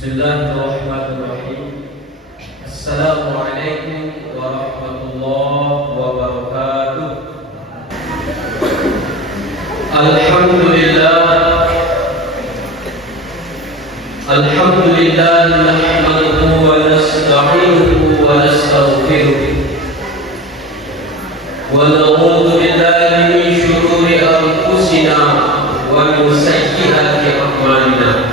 Bismillahirrahmanirrahim. Assalamualaikum warahmatullahi wabarakatuh. Alhamdulillah nahmaduhu wa nasta'inuhu wa nastaghfiruh wa na'udzu billahi min shururi anfusina wa min sayyiati a'malina.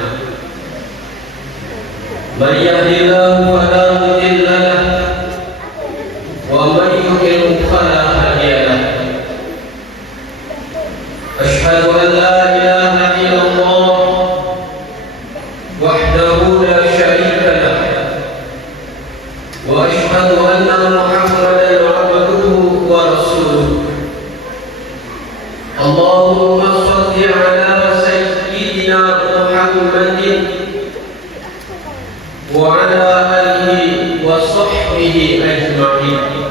Man yahdihillahu fala mudilla lahu wa man yudlil fala hadiya lahu. Asyhadu an la ilaha illallah wahdahu la syarika lahu wa asyhadu anna Muhammadan abduhu wa rasuluh. Allahumma shalli ala sayyidina Muhammadin wa ala alihi wa sahbihi ajma'in.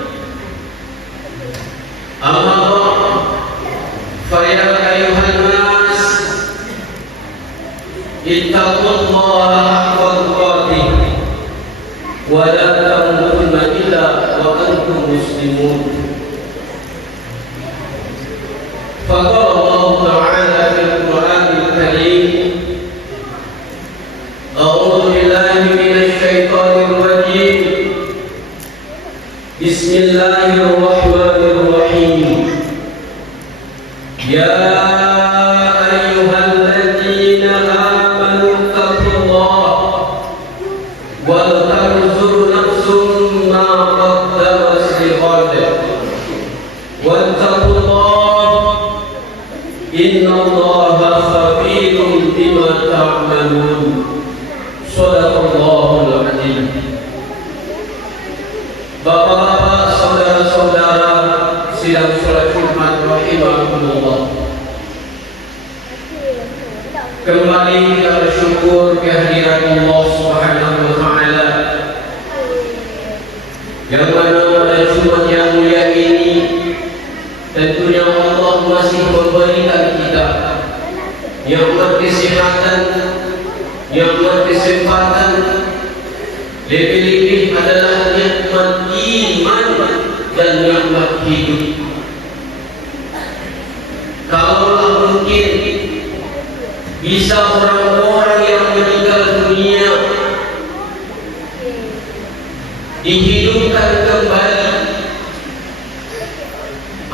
Amma ba'd, fa ya ayyuhan nas ittaqullaha haqqa tuqatih wa la tamutunna illa wa antum muslimun. Faqala Allah ta'ala fil Qur'anil Karim, a'udzu billahi minasy syaithanir rajim. Bismillahirrahmanirrahim. Ya ayyuhalladzina amanu taqullaha wal tanzur nafsum ma qaddamat lighad wattaqullaha innallaha khabirun bima ta'malun. Shadaqallahul adzim. Bapak-bapak, saudara-saudara sidang sholat Jumat rahimakumullah. Kembali kita bersyukur kehadiran Allah Subhanahu wa taala, yang mana pada Jumat yang mulia ini tentunya Allah masih memberikan kita nikmat kesehatan, nikmat kesempatan, lebih-lebih adalah nikmat iman dan nikmat hidup. Kalaulah mungkin bisa orang-orang yang meninggal dunia dihidupkan kembali,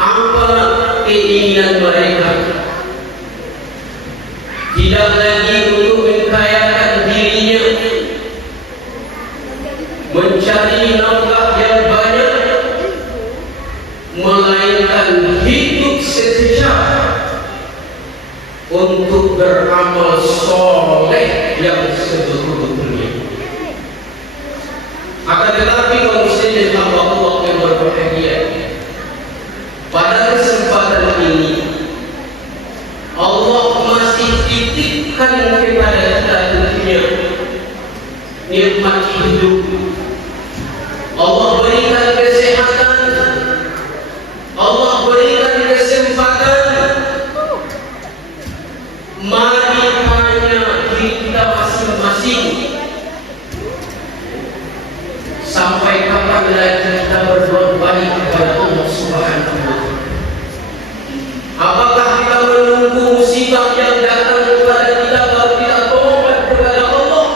apa keinginan mereka? Tidak lagi untuk mengkayakan dirinya, mencari nafkah yang banyak, melainkan hidup sejenak untuk beramal soleh yang sebetul-betulnya. Akan tetapi kaum muslimin hamba Allah yang berbahagia, pada kesempatan ini Allah masih titipkan kepada kita dunia nikmat hidup. Allah berikan kesehatan, Allah berikan kesempatan. Mari tanya diri kita masing-masing, sampai kapan lagi kita berbuat baik kepada Allah Subhanahu wa taala? Apakah kita menunggu musibah yang datang kepada kita baru kita tobat kepada Allah?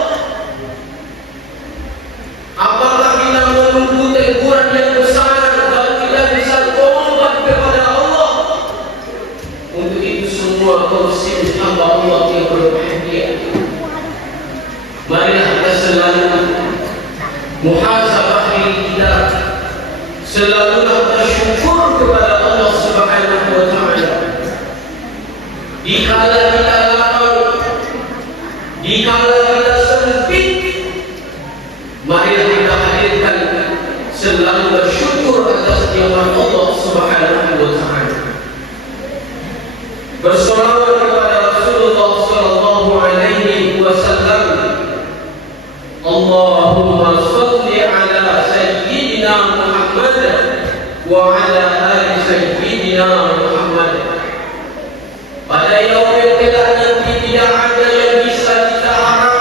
Apakah kita menunggu teguran yang besar baru kita bisa tobat kepada Allah? Untuk itu semua kaum muslimin hamba Allah yang berbahagia, marilah kita selalu muhasabah diri kita, selalulah bersyukur kepada Allah Subhanahu wa taala. Dikala kita lapar, dikala kita sempit, marilah kita hadirkan selalu bersyukur atas nikmat Allah Subhanahu wa taala. Bersolawat kepada Rasulullah sallallahu alaihi wasallam. Allahumma shalli ala sayyidina Muhammad wa ala ali sayyidina Muhammad. Pada yaumil qiyamah nanti tidak ada yang bisa kita harapkan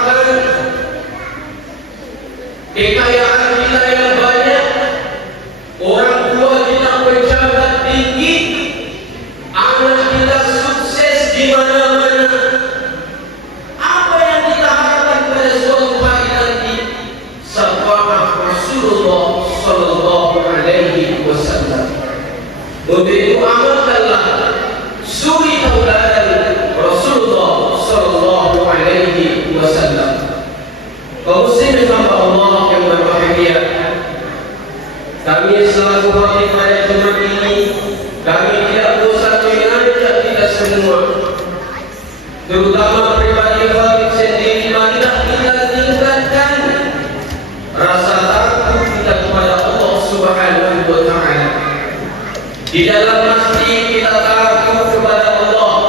Di dalam masjid kita takut kepada Allah,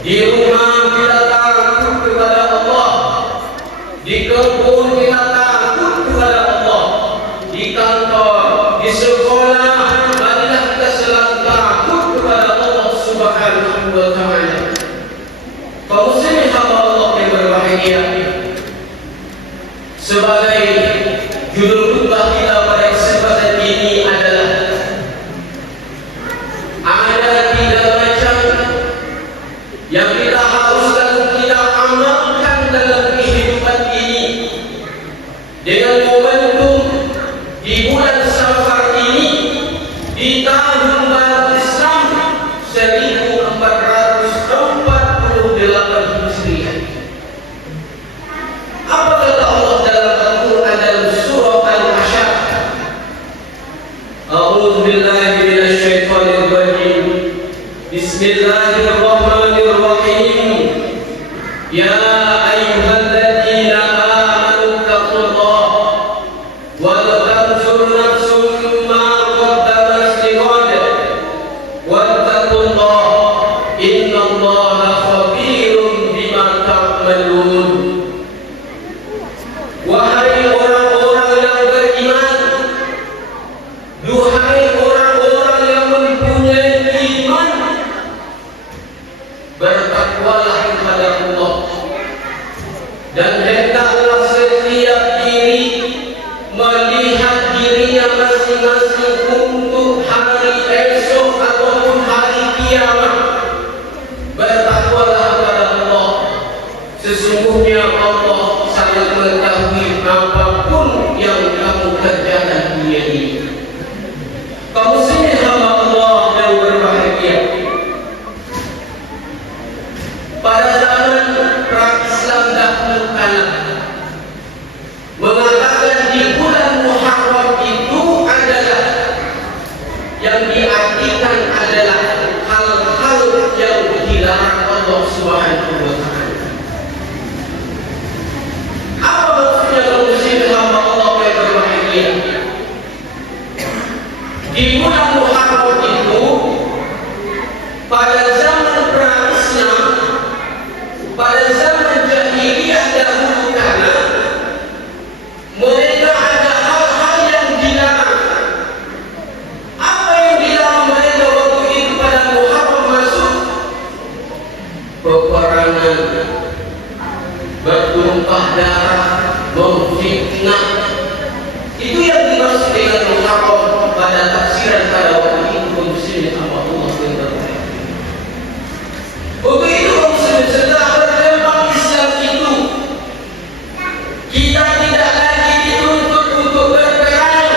di rumah kita takut kepada Allah, di kebun kita takut kepada Allah, di kantor, di sekolah, marilah kita selalu takut kepada Allah Subhanahu wa Ta'ala. Kaum muslimin hamba Allah yang berbahagia, sebagai judul khutbah kita pada kesempatan ini adalah ada 3 macam yang kita haruskan kita amalkan dalam kehidupan ini dengan momentum di bulan Safar ini, di tahun baru Islam 1448 Hijriah. Apa kata Allah dalam Al-Quran dalam surah Al-Hasyr? A'udzu billahi minasy syaithanir rajim. Bismillahirrahmanirrahim. Ya ayyuhalladzina amanu taqullaha wal tanzur nafsum ma qaddamat lighad wattaqullaha innallaha khabirun bima ta'malun. Wahai orang-orang yang beriman, duhai orang-orang yang mempunyai iman, bertakwalah kepada Allah dan hendaklah setiap diri melihat dirinya masing-masing untuk hari esok ataupun hari kiamat. Bertakwalah kepada Allah, sesungguhnya Allah sangat mengetahui apapun yang kamu kerjakan di dunia ini. Kaum muslimin hamba Allah yang berbahagia, pada zaman pra-Islam dahulu kala mengatakan di bulan Muharram itu adalah yang diartikan adalah hal-hal yang dilarang Allah Subhanahu wa Ta'ala. Apa maksudnya kaum muslimin hamba Allah yang berbahagia? Di bulan Muharram itu pada zaman pra-Islam, pada zaman jahiliyah dahulu kala, mereka ada hal-hal yang dilarang. Apa yang dilarang mereka waktu itu pada Muharram masuk? Peperangan, bertumpah darah, memfitnah. Itu yang dimaksud dengan Muharram pada tafsiran pada waktu itu. Kaum muslimin hamba Allah yang berbahagia, waktu itu kaum muslimin setelah berkembang Islam itu, kita tidak lagi dituntut untuk berperang,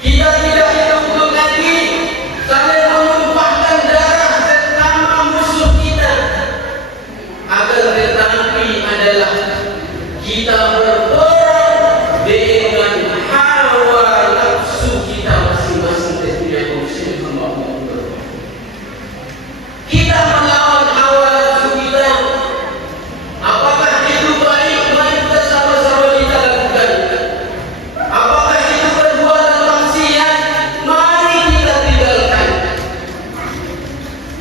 kita tidak dituntut lagi saling menumpahkan darah sesama musuh kita, akan tetapi adalah kita berperang dengan hawa nafsu kita masing-masing. Tentunya kaum muslimin hamba Allah yang berbahagia, kita melawan hawa nafsu kita. Apakah itu baik? Mari kita sama-sama kita lakukan. Apakah itu perbuatan maksiat? Mari kita tinggalkan.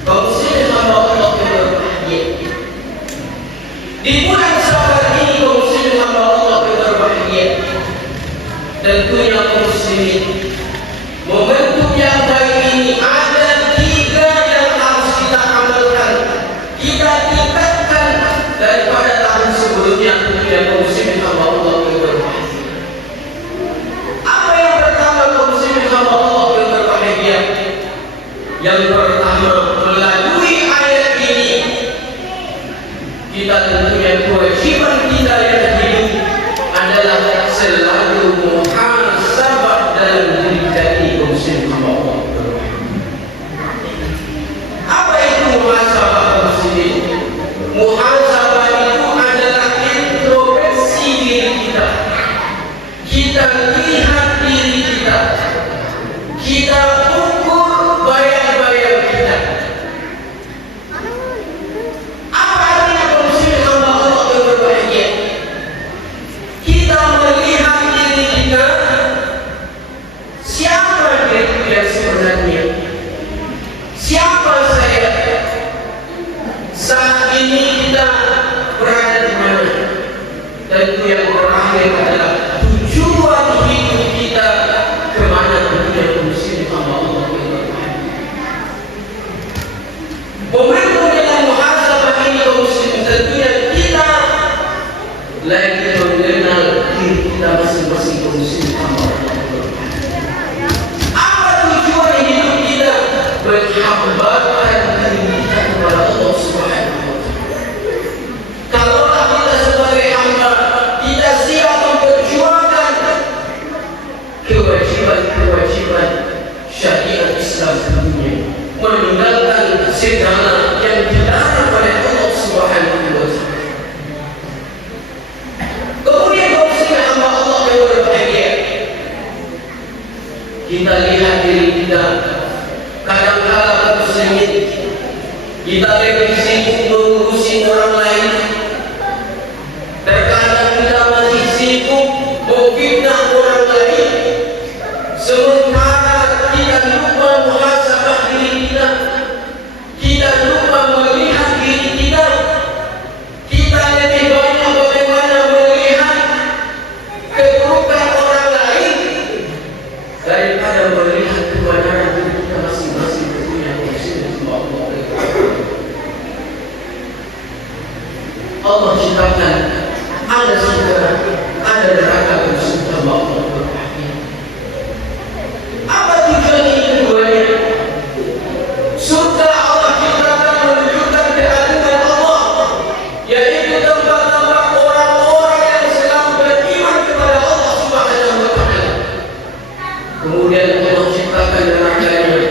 Kaum muslimin hamba Allah yang berbahagia, di bulan Safar ini kaum muslimin hamba Allah yang berbahagia, tentunya kaum muslimin, momentum yang baik ini ada 3 yang harus kita amalkan, kita tingkatkan daripada tahun sebelumnya. Tentunya kaum muslimin hamba Allah yang berbahagia, apa yang pertama kaum muslimin hamba Allah yang berbahagia? Yang pertama, melalui ayat ini kita tentunya kewajiban kita yang hidup adalah selalu muhasabah dalam diri kita. Kaum muslimin hamba Allah yang berbahagia, apa itu muhasabah kaum muslimin? Muhasabah itu adalah introspeksi diri kita. Kita lihat diri kita, kita ukur bayang-bayang kita. Apa artinya kaum muslimin hamba Allah yang berbahagia? Kita melihat diri yang terakhir adalah tujuan hidup kita kemana dunia muslim Allah. Momentum dalam muhasabah ini kaum muslimin tentunya kita lagi mengenal diri kita masing-masing kaum muslimin Allah. Apa tujuan hidup kita? Menghambakan diri kita kepada Allah Subhanahu wa Ta'ala. Kalaulah kita sebagai hamba tidak siap memperjuangkan kewajiban syariat Islam dunia, meninggalkan segala yang dilarang oleh Allah Subhanahu wa Ta'ala. Kemudian kaum muslimin hamba Allah yang berbahagia, kita lihat diri kita. Kadang-kala kaum muslimin kita lebih sibuk mengurusi orang lain. Terkadang kita masih sibuk memfitnah orang lain, sementara kita lupa muhasabah diri kita. Kita lupa melihat diri kita. Kita lebih banyak bagaimana melihat keburukan orang lain daripada melihat kebenaran diri kita masing-masing. Allah ciptakan ada surga, ada neraka bersama Allah berbahagia. Apa tujuan ini keduanya? Surga Allah ciptakan menunjukkan keagungan Allah, yaitu tempat-tempat orang-orang yang selalu beriman kepada Allah Subhanahu wa Ta'ala. Kemudian Allah ciptakan nerakanya,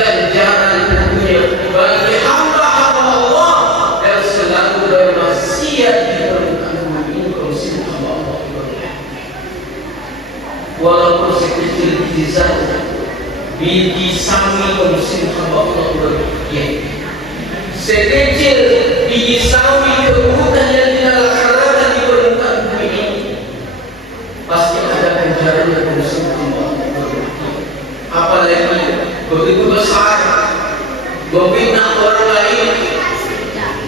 ganjaran tentunya bagi hamba-hamba Allah yang selalu bermaksiat di permukaan bumi ini. Kaum muslimin hamba Allah walaupun sekecil biji saja, biji sawi, kaum muslimin hamba Allah berbahagia. Sekecil biji sawi keburukan yang kita laksanakan di permukaan bumi ini pasti ada ganjarannya, kaum muslimin hamba Allah berbahagia. Apalagi begitu besar memfitnah orang lain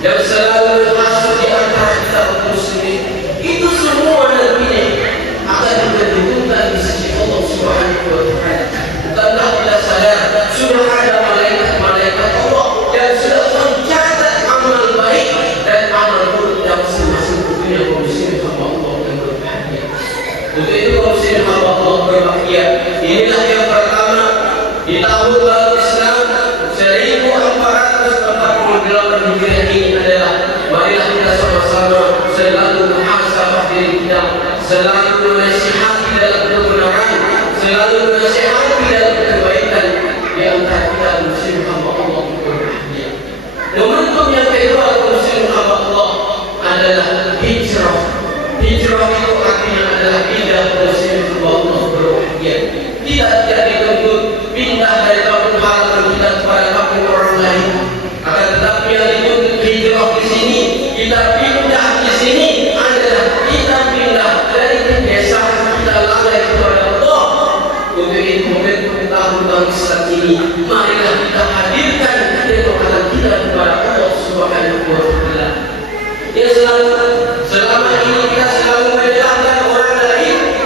dan selalu masuk di antara kita muslimin, itu semua nantinya akan diperhitungkan di sisi Allah Subhanahu wa Ta'ala. Bukankah kita sadar sudah ada malaikat-malaikat Allah yang sudah mencatat amal baik dan amal buruk yang masing-masing punya kaum muslimin hamba Allah yang berbahagia. Untuk itu kaum muslimin hamba Allah berbahagia. Inilah yang pertama di tahun baru Islam 1448 Hijriah ini adalah marilah kita sama-sama selalu muhasabah diri kita, selalu menasihati dalam kebenaran, selalu menasihati dalam kebaikan di antara kita muslim hamba Allah berbahagia. Momentum yang kedua muslim hamba Allah adalah hijrah. Hijrah itu artinya adalah pindah muslim hamba Allah berbahagia. Tidak dituntut pindah dari kampung halaman kita kepada kampung orang lain, akan tetapi yang dituntut hijrah di sini, kita pindah di sini adalah kita pindah dari kebiasaan kita lalai kepada Allah. Untuk itu momentum tahun Islam ini, marilah kita hadirkan ketaatan kita kepada Allah Subhanahu wa Ta'ala. Ya, selama ini kita selalu menyalahkan orang lain.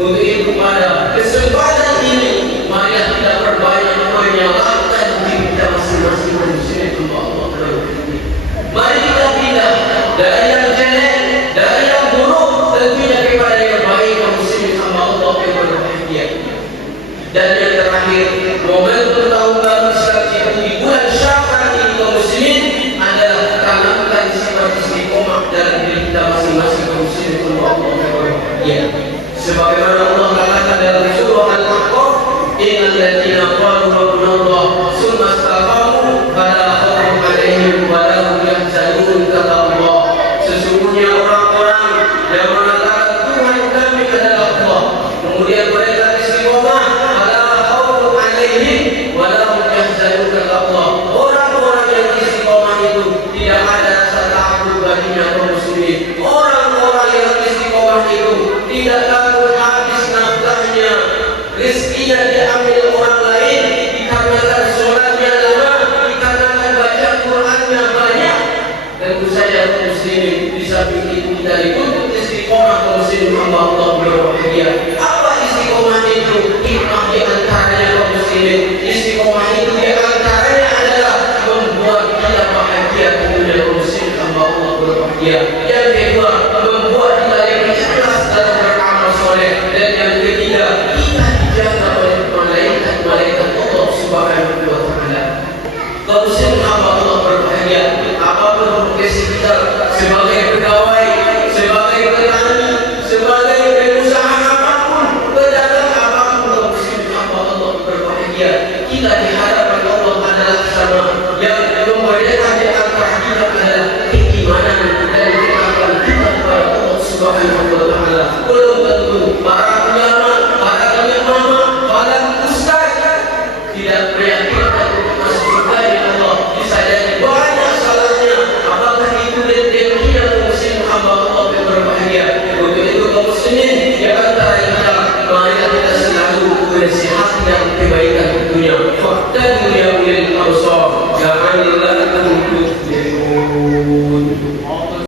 Untuk itu pada kesempatan ini, marilah kita perbanyak menyalahkan diri kita masing-masing muslim hamba Allah berbahagia. Mari kita pindah dari yang jelek, dari yang buruk tentunya kepada yang baik, muslim hamba Allah yang berbahagia. Dan yang terakhir, momentum tahun baru Islam di bulan Syawal ini kaum muslimin adalah tanamkan sifat istiqomah dalam diri kita masing-masing muslim hamba Allah yang berbahagia. Sebagaimana Allah katakan dalam surah Al-Ahqaf, innal ladzina qalu rabbuna Allah tsumma istaqamu fala khaufun 'alaihim wa la hum yahzanun, kata Allah. Sesungguhnya orang-orang yang mengatakan Tuhan kami adalah Allah, kemudian mereka istiqomah, fala khaufun 'alaihim wa la hum yahzanun, kata Allah. Orang-orang yang istiqomah itu tidak ada rasa takut baginya kaum muslimin. Orang-orang yang istiqomah itu tidak takut habis nafkahnya, rezekinya diambil orang lain dikarenakan sholatnya lama, dikarenakan baca Qurannya banyak. Tentu saja muslimin bisa begitu kita dituntut Ya,